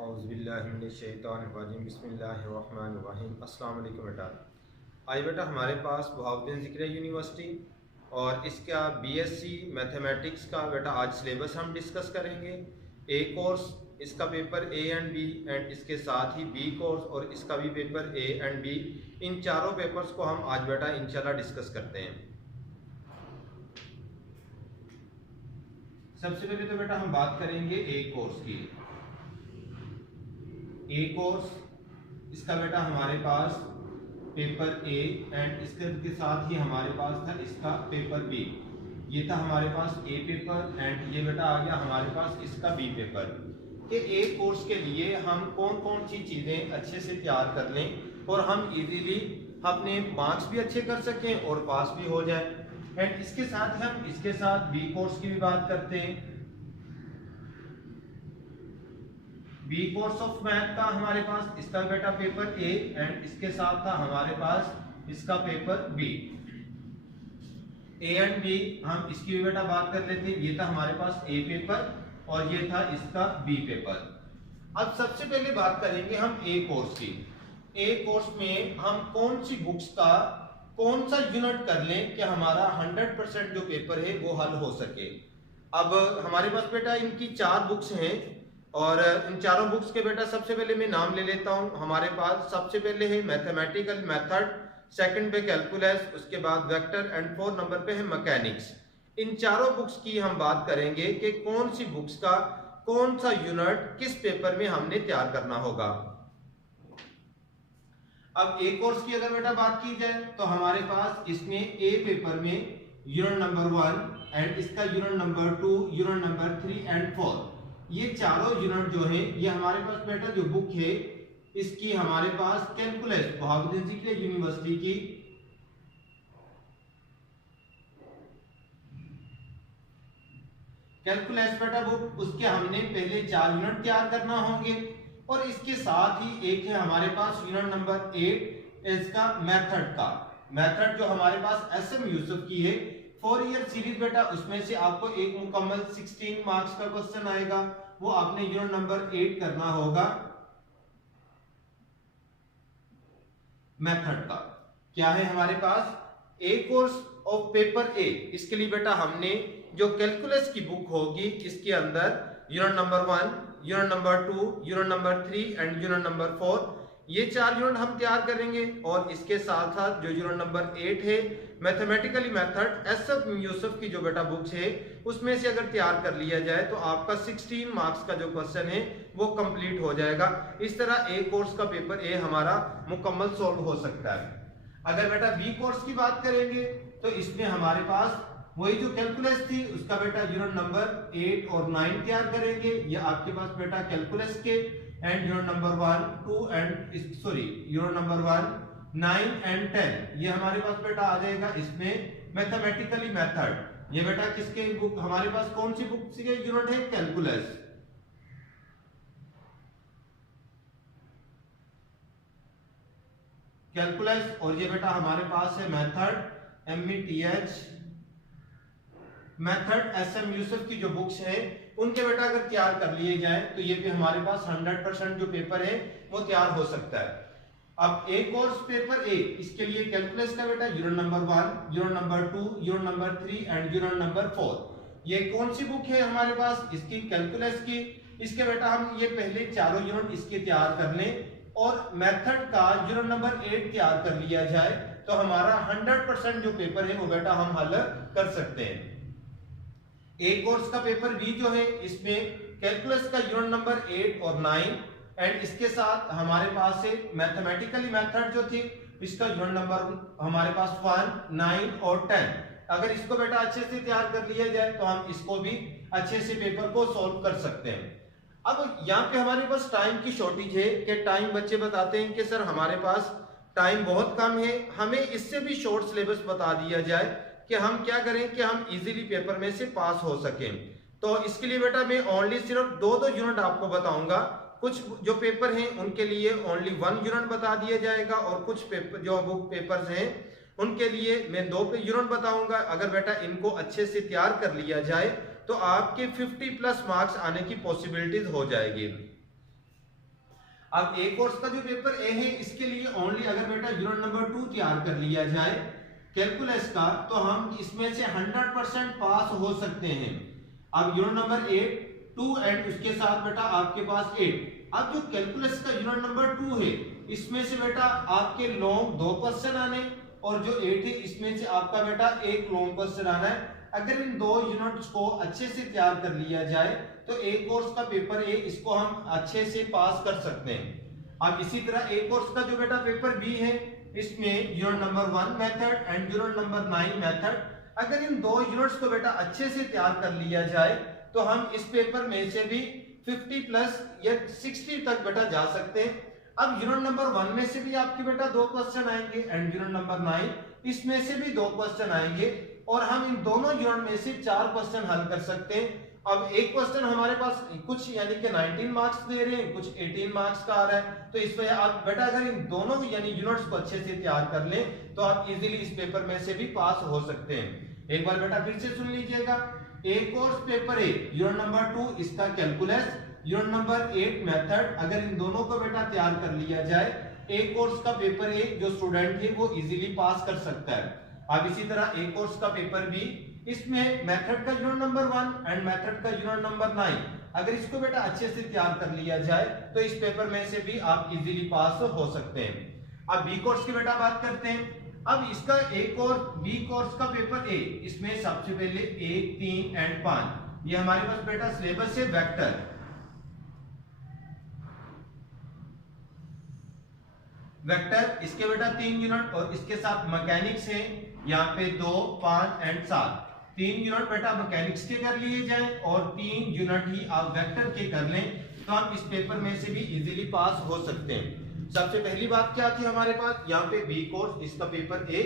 औज़ुबिल्लाहिमिनश्शैतानिर्रजीम बिस्मिल्लाहिर्रहमानिर्रहीम। अस्सलाम वालेकुम बेटा। आज बेटा हमारे पास बहाउद्दीन ज़िक्रिया यूनिवर्सिटी और इसका बीएससी मैथमेटिक्स का बेटा आज सिलेबस हम डिस्कस करेंगे। ए कोर्स इसका पेपर ए एंड बी एंड इसके साथ ही बी कोर्स और इसका भी पेपर ए एंड बी, इन चारों पेपर्स को हम आज बेटा इंशाल्लाह डिस्कस करते हैं। सबसे पहले तो बेटा हम बात करेंगे ए कोर्स की। ए कोर्स इसका बेटा हमारे पास पेपर ए एंड इसके साथ ही हमारे पास था इसका पेपर बी। ये था हमारे पास ए पेपर एंड ये बेटा आ गया हमारे पास इसका बी पेपर। कि ए कोर्स के लिए हम कौन कौन सी चीज़ें अच्छे से तैयार कर लें और हम इजीली अपने मार्क्स भी अच्छे कर सकें और पास भी हो जाए। एंड इसके साथ हम इसके साथ बी कोर्स की भी बात करते हैं। बी कोर्स ऑफ मैथ का हमारे पास इसका बेटा पेपर ए एंड इसके साथ था हमारे पास इसका paper B. A and B हम इसकी भी बेटा बात कर लेते हैं। ये था हमारे पास ए पेपर और ये था इसका बी पेपर। अब सबसे पहले बात करेंगे हम ए कोर्स की। ए कोर्स में हम कौन सी बुक्स का कौन सा यूनिट कर लें कि हमारा 100% जो पेपर है वो हल हो सके। अब हमारे पास बेटा इनकी 4 बुक्स हैं और इन चारों बुक्स के बेटा सबसे पहले मैं नाम ले लेता हूं। हमारे पास सबसे पहले है मैथमेटिकल मेथड, सेकंड पे कैलकुलस, उसके बाद वेक्टर एंड 4 नंबर पे है मैकेनिक्स। इन चारों बुक्स की हम बात करेंगे कि कौन सी बुक्स का कौन सा यूनिट किस पेपर में हमने तैयार करना होगा। अब ए कोर्स की अगर बेटा बात की जाए तो हमारे पास इसमें ए पेपर में यूनिट नंबर 1 एंड इसका unit number 2, unit number 3 and 4, ये चारों यूनिट जो है ये हमारे पास बेटा जो बुक है इसकी हमारे पास कैलकुलस बहाउद्दीन ज़िक्रिया यूनिवर्सिटी की कैलकुलस बेटा बुक, उसके हमने पहले 4 यूनिट तैयार करना होंगे। और इसके साथ ही एक है हमारे पास यूनिट नंबर 8 इसका मेथड का। मेथड जो हमारे पास एसएम यूसुफ की है 4 ईयर सीरीज बेटा, उसमें से आपको एक मुकम्मल 16 मार्क्स का क्वेश्चन आएगा, वो आपने यूनिट नंबर 8 करना होगा मेथड का। क्या है हमारे पास ए कोर्स ऑफ पेपर ए, इसके लिए बेटा हमने जो कैलकुलस की बुक होगी इसके अंदर unit number 1, unit number 2, unit number 3 and unit number 4, ये 4 यूनिट हम तैयार करेंगे। और इसके साथ साथ जो यूनिट नंबर 8 है मैथमेटिकली मेथड एसएफ यूसुफ की जो बेटा बुक्स है उसमें से अगर तैयार कर लिया जाए तो आपका 16 मार्क्स का जो क्वेश्चन है वो कंप्लीट हो जाएगा। इस तरह ए कोर्स का पेपर ए हमारा मुकम्मल सॉल्व हो सकता है। अगर बेटा बी कोर्स की बात करेंगे तो इसमें हमारे पास वही जो कैलकुलस थी उसका बेटा यूनिट नंबर 8 और 9 तैयार करेंगे। ये आपके पास बेटा कैलकुलस के and unit number 1, 2 and unit number 1, 9 and 10 ये हमारे पास बेटा आ जाएगा इसमें मैथमेटिकली मेथड। ये बेटा किसके बुक हमारे पास कौन सी बुक के यूनिट है कैलकुलस। कैलकुलस और ये बेटा हमारे पास है method METH method SM Yusuf की जो बुक्स हैं उनके बेटा अगर तैयार कर लिए जाए तो ये भी हमारे पास 100% जो पेपर है वो तैयार हो सकता है। अब ए कोर्स पेपर ए, इसके लिए कैलकुलस का बेटा unit number 1, unit number 2, unit number 3 and unit number 4, ये कौन सी बुक है हमारे पास इसकी कैलकुलस की। इसके बेटा हम ये पहले चारों यूनिट इसके तैयार कर लें और मेथड का यूनिट नंबर 8 तैयार कर लिया जाए तो हमारा 100% जो पेपर है वो बेटा हम हल कर सकते हैं। ए कोर्स का पेपर बी जो है इसमें कैलकुलस का यूनिट नंबर 8 और 9 एंड इसके साथ हमारे पास है मैथमेटिकली मेथड जो थी इसका यूनिट नंबर हमारे पास 1, 9 और 10। अगर इसको बेटा अच्छे से तैयार कर लिया जाए तो हम इसको भी अच्छे से पेपर को सॉल्व कर सकते हैं। अब यहाँ पे हमारे पास टाइम की शॉर्टेज है कि टाइम बच्चे बताते हैं कि सर हमारे पास टाइम बहुत कम है, हमें इससे भी शॉर्ट सिलेबस बता दिया जाए कि हम क्या करें कि हम इजीली पेपर में से पास हो सकें। तो इसके लिए बेटा मैं ओनली सिर्फ 2 यूनिट आपको बताऊंगा। कुछ जो पेपर हैं उनके लिए ओनली 1 यूनिट बता दिया जाएगा और कुछ पेपर जो बुक पेपर्स हैं उनके लिए मैं 2 यूनिट बताऊंगा। अगर बेटा इनको अच्छे से तैयार कर लिया जाए तो आपके 50+ मार्क्स आने की पॉसिबिलिटीज हो जाएगी। अब ए कोर्स का जो पेपर ए है इसके लिए ओनली अगर बेटा यूनिट नंबर 2 तैयार कर लिया जाए कैलकुलस का तो हम इसमें से 100% पास हो सकते हैं। अब यूनिट नंबर 8 2 एंड उसके साथ बेटा आपके पास 8। अब जो कैलकुलस का यूनिट नंबर 2 है इसमें से बेटा आपके लॉन्ग 2 क्वेश्चन आने और जो 8 है इसमें से आपका बेटा एक लॉन्ग क्वेश्चन आना है। अगर इन दो यूनिट्स को अच्छे से तैयार कर लिया जाए तो ए कोर्स का पेपर ए इसको हम अच्छे से पास कर सकते हैं। अब इसी तरह ए कोर्स का जो बेटा पेपर बी है इसमें unit number 1 method and unit number 9 method, अगर इन दो यूनिट्स को बेटा अच्छे से तैयार कर लिया जाए तो हम इस पेपर में से भी 50 प्लस या 60 तक बेटा जा सकते हैं। अब यूनिट नंबर 1 में से भी आपके बेटा 2 क्वेश्चन आएंगे एंड यूनिट नंबर 9 इसमें से भी 2 क्वेश्चन आएंगे और हम इन दोनों यूनिट में से 4 क्वेश्चन हल कर सकते हैं। अब एक क्वेश्चन हमारे पास कुछ यानी कि 19 मार्क्स दे रहे हैं, कुछ 18 मार्क्स का आ रहा है, तो इसमें आप बेटा अगर इन दोनों यानी यूनिट्स को अच्छे से तैयार कर लें तो आप इजीली इस पेपर में से भी पास हो सकते हैं। एक बार बेटा फिर से सुन लीजिएगा, a course paper a unit number 2 इसका कैलकुलस, यूनिट नंबर 8 मेथड, अगर इन दोनों को बेटा तैयार कर लिया जाए ए कोर्स का पेपर ए जो स्टूडेंट है वो इजीली पास कर सकता है। अब इसी तरह ए कोर्स का पेपर बी, इसमें मेथड का यूनिट नंबर 1 एंड मेथड का यूनिट नंबर 9, अगर इसको बेटा अच्छे से तैयार कर लिया जाए तो इस पेपर में से भी आप इजीली पास हो सकते हैं। अब बी कोर्स की बेटा बात करते हैं। अब इसका ए कोर्स बी कोर्स का पेपर ए, इसमें सबसे पहले 1 3 एंड 5 ये हमारे पास बेटा सिलेबस है वेक्टर। वेक्टर इसके बेटा 3 यूनिट और इसके साथ मैकेनिक्स है यहाँ पे 2 5 एंड 7, 3 यूनिट बेटा मैकेनिक्स के कर लिए जाएं और 3 यूनिट ही आप वेक्टर के कर लें तो हम इस पेपर में से भी इजीली पास हो सकते हैं। सबसे पहली बात क्या थी हमारे पास यहाँ पे बी कोर्स इसका पेपर ए,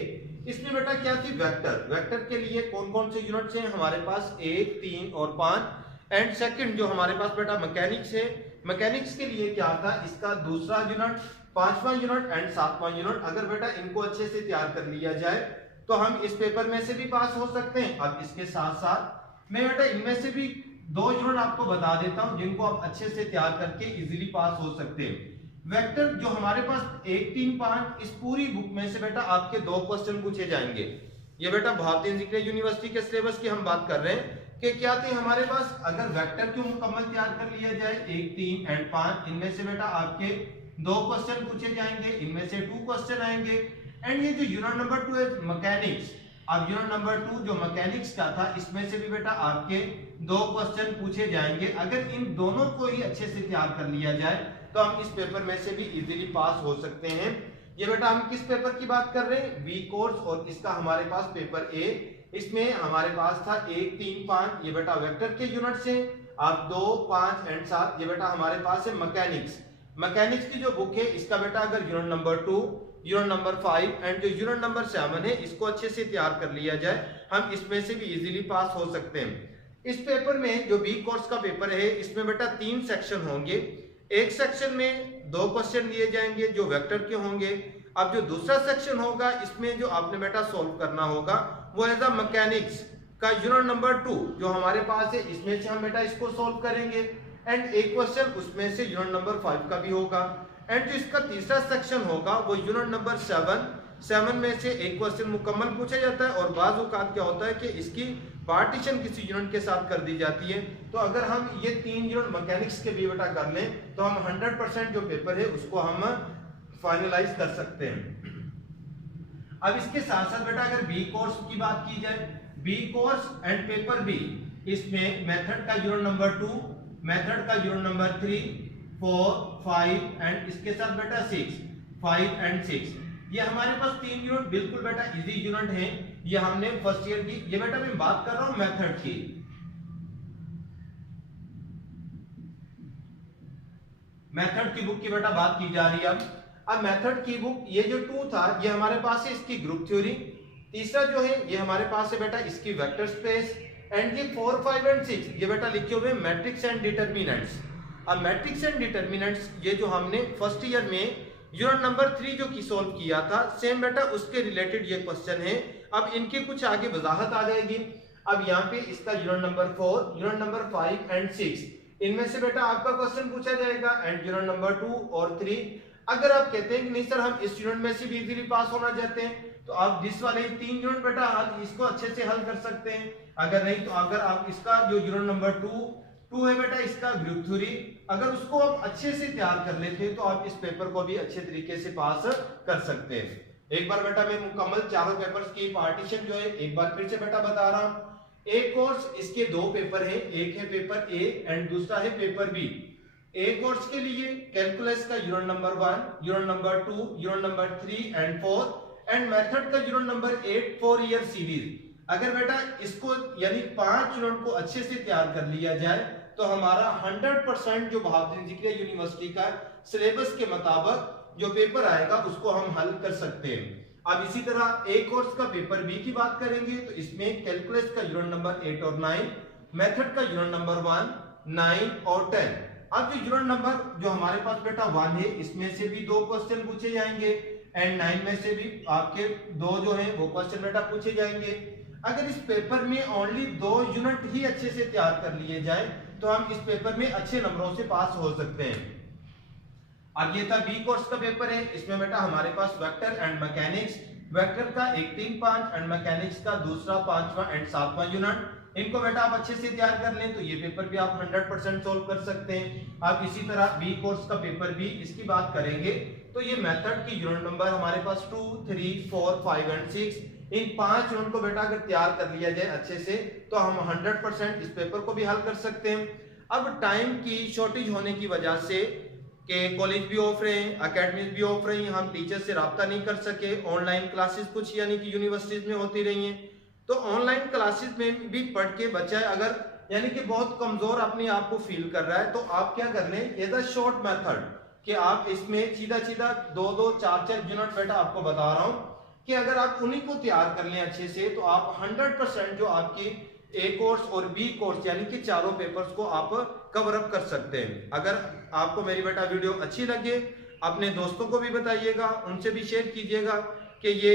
इसमें बेटा क्या थी वेक्टर। वेक्टर के लिए कौन कौन से यूनिट्स हैं हमारे पास 1 3 और 5 एंड सेकंड जो हमारे पास बेटा मैकेनिक्स है, मैकेनिक्स के लिए क्या था इसका दूसरा यूनिट, 5वां यूनिट एंड 7वां यूनिट। अगर बेटा इनको अच्छे से तैयार कर लिया जाए तो हम इस पेपर में से भी पास हो सकते हैं। अब इसके साथ साथ मैं बेटा इनमें से भी 2 यूनिट आपको बता देता हूं जिनको आप अच्छे से तैयार करके इजीली पास हो सकते हैं। वेक्टर जो हमारे पास 1 3 5 इस पूरी बुक में से बेटा आपके 2 क्वेश्चन पूछे जाएंगे। ये बेटा भारतीय इंजीनियरिंग यूनिवर्सिटी के सिलेबस की हम बात कर रहे हैं कि क्या थे हमारे पास, अगर वेक्टर को मुकम्मल तैयार कर लिया जाए 1 3 एंड 5 इनमें से बेटा आपके 2 क्वेश्चन पूछे जाएंगे, इनमें से 2 क्वेश्चन आएंगे। एंड ये जो यूनिट नंबर 2 है मैकेनिक्स, अब यूनिट नंबर 2 जो मैकेनिक्स का था इसमें से भी बेटा आपके 2 क्वेश्चन पूछे जाएंगे। अगर इन दोनों को ही अच्छे से तैयार कर लिया जाए तो हम इस पेपर में से भी इजीली पास हो सकते हैं। ये बेटा हम किस पेपर की बात कर रहे हैं, बी कोर्स, और इसका हमारे पास पेपर ए, इसमें हमारे पास था 1 3 5 ये बेटा वेक्टर के यूनिट्स हैं। अब 2 5 एंड 7 ये बेटा हमारे पास है मैकेनिक्स। मैकेनिक्स की जो बुक है इसका बेटा अगर unit number 2 unit number 5 and जो यूनिट नंबर 7 है इसको अच्छे से तैयार कर लिया जाए हम इसमें से भी इजीली पास हो सकते हैं। इस पेपर में जो बी कोर्स का पेपर है इसमें बेटा 3 सेक्शन होंगे। एक सेक्शन में 2 क्वेश्चन दिए जाएंगे जो वेक्टर के होंगे। अब जो दूसरा सेक्शन होगा इसमें जो आपने बेटा सॉल्व करना होगा वो है मैकेनिक्स का यूनिट नंबर 2 जो हमारे पास है, इसमें से हम बेटा इसको सॉल्व करेंगे एंड एक क्वेश्चन उसमें से यूनिट नंबर 5 का भी होगा। एंड जो इसका तीसरा सेक्शन होगा वो यूनिट नंबर 7 में से एक क्वेश्चन मुकम्मल पूछा जाता है और बाज़ औक़ात क्या होता है कि इसकी पार्टीशन किसी यूनिट के साथ कर दी जाती है। तो अगर हम ये 3 यूनिट मैकेनिक्स के भी बेटा कर लें तो हम 100% जो पेपर है उसको हम फाइनलाइज कर सकते हैं। अब इसके साथ साथ बेटा अगर बी कोर्स की बात की जाए, B course and paper B, इसमें मेथड का यूनिट नंबर 2, मेथड का यूनिट नंबर 3 4 5 एंड इसके साथ बेटा 6 5 एंड 6 ये हमारे पास 3 यूनिट बिल्कुल बेटा इजी यूनिट हैं। ये हमने फर्स्ट ईयर की, ये बेटा मैं बात कर रहा हूं मेथड की। मेथड की बुक की बेटा बात की जा रही है। अब मेथड की बुक ये जो 2 था ये हमारे पास है इसकी ग्रुप थ्योरी, तीसरा जो है ये हमारे पास है बेटा इसकी वेक्टर स्पेस, एंड ये 4 5 एंड 6 ये बेटा लिखे हुए मैट्रिक्स एंड डिटरमिनेंट्स। अब मैट्रिक्स एंड डिटरमिनेंट्स ये जो हमने फर्स्ट ईयर में यूनिट नंबर 3 जो की सॉल्व किया था सेम बेटा उसके रिलेटेड ये क्वेश्चन है। अब इनके कुछ आगे वजाहत आ जाएगी। अब यहाँ पे इसका unit number 4 unit number 5 and 6 इनमें से बेटा आपका क्वेश्चन पूछा जाएगा एंड यूनिट नंबर 2 और 3। अगर आप कहते हैं कि नहीं सर हम इस यूनिट में से भी इजीली पास होना चाहते हैं तो आप दिस वाले 3 यूनिट बेटा इसको अच्छे से हल कर सकते हैं। अगर नहीं तो अगर आप इसका जो यूनिट नंबर 2 है बेटा इसका ग्रुप थ्योरी, अगर उसको आप अच्छे से तैयार कर लेते हैं तो आप इस पेपर को भी अच्छे तरीके से पास कर सकते हैं। एक बार बेटा मैं मुकम्मल चारों पेपर्स की पार्टीशन जो है एक बार फिर से बेटा बता रहा हूं। एक कोर्स इसके 2 पेपर है, एक है पेपर ए एंड दूसरा है पेपर बी। ए कोर्स के लिए कैलकुलस का unit number 1, unit number 2, unit number 3 and 4 and method का यूनिट नंबर 8 4 ईयर सीरीज। अगर बेटा इसको यानी 5 यूनिट को अच्छे से तैयार कर लिया जाए तो हमारा 100% जो बहादुर जिक्र यूनिवर्सिटी का सिलेबस के मुताबिक जो पेपर आएगा उसको हम हल कर सकते हैं। अब इसी तरह ए कोर्स का पेपर बी की बात करेंगे तो इसमें कैलकुलस का यूनिट नंबर 8 और 9, मेथड का यूनिट नंबर 1, 9 और 10। अब जो यूनिट नंबर जो हमारे पास बेटा 1 है इसमें से भी 2 क्वेश्चन पूछे जाएंगे एंड 9 में से भी आपके 2 जो है वो क्वेश्चन बेटा पूछे जाएंगे। अगर इस पेपर में ओनली 2 यूनिट ही अच्छे से तैयार कर लिए जाए तो हम इस पेपर में अच्छे नंबरों से पास हो सकते हैं। अब ये था बी कोर्स का पेपर है, इसमें बेटा हमारे पास वेक्टर एंड मैकेनिक्स, वेक्टर का 1 3 5 एंड मैकेनिक्स का दूसरा 5वां एंड 7वां यूनिट। इनको बेटा आप अच्छे से तैयार कर लें तो ये पेपर भी आप 100% सोल्व कर सकते हैं। अब इसी तरह बी कोर्स का पेपर भी इसकी बात करेंगे तो ये मेथड की यूनिट नंबर हमारे पास 2 3 4 5 एंड 6, इन 5 यूनिट को बेटा अगर तैयार कर लिया जाए अच्छे से तो हम 100% इस पेपर को भी हल कर सकते हैं। अब टाइम की शॉर्टेज होने की वजह से कि कॉलेज भी ऑफ रहे हैं, अकेडमीज भी ऑफ रही हैं, हम टीचर से राब्ता नहीं कर सके, ऑनलाइन क्लासेस कुछ यानी कि यूनिवर्सिटीज में होती रही हैं, तो ऑनलाइन क्लासेस में भी पढ़ के बच्चा अगर यानी कि बहुत कमजोर अपने आप को फील कर रहा है तो आप क्या कर लें, ये द शॉर्ट मेथड कि आप इसमें सीधा सीधा 2 4 यूनिट बेटा आपको बता रहा हूं कि अगर आप उन्हीं को तैयार कर लें अच्छे से तो आप 100% जो आपकी ए कोर्स और बी कोर्स यानी कि चारों पेपर्स को आप कवर अप कर सकते हैं। अगर आपको मेरी बेटा वीडियो अच्छी लगे अपने दोस्तों को भी बताइएगा, उनसे भी शेयर कीजिएगा कि ये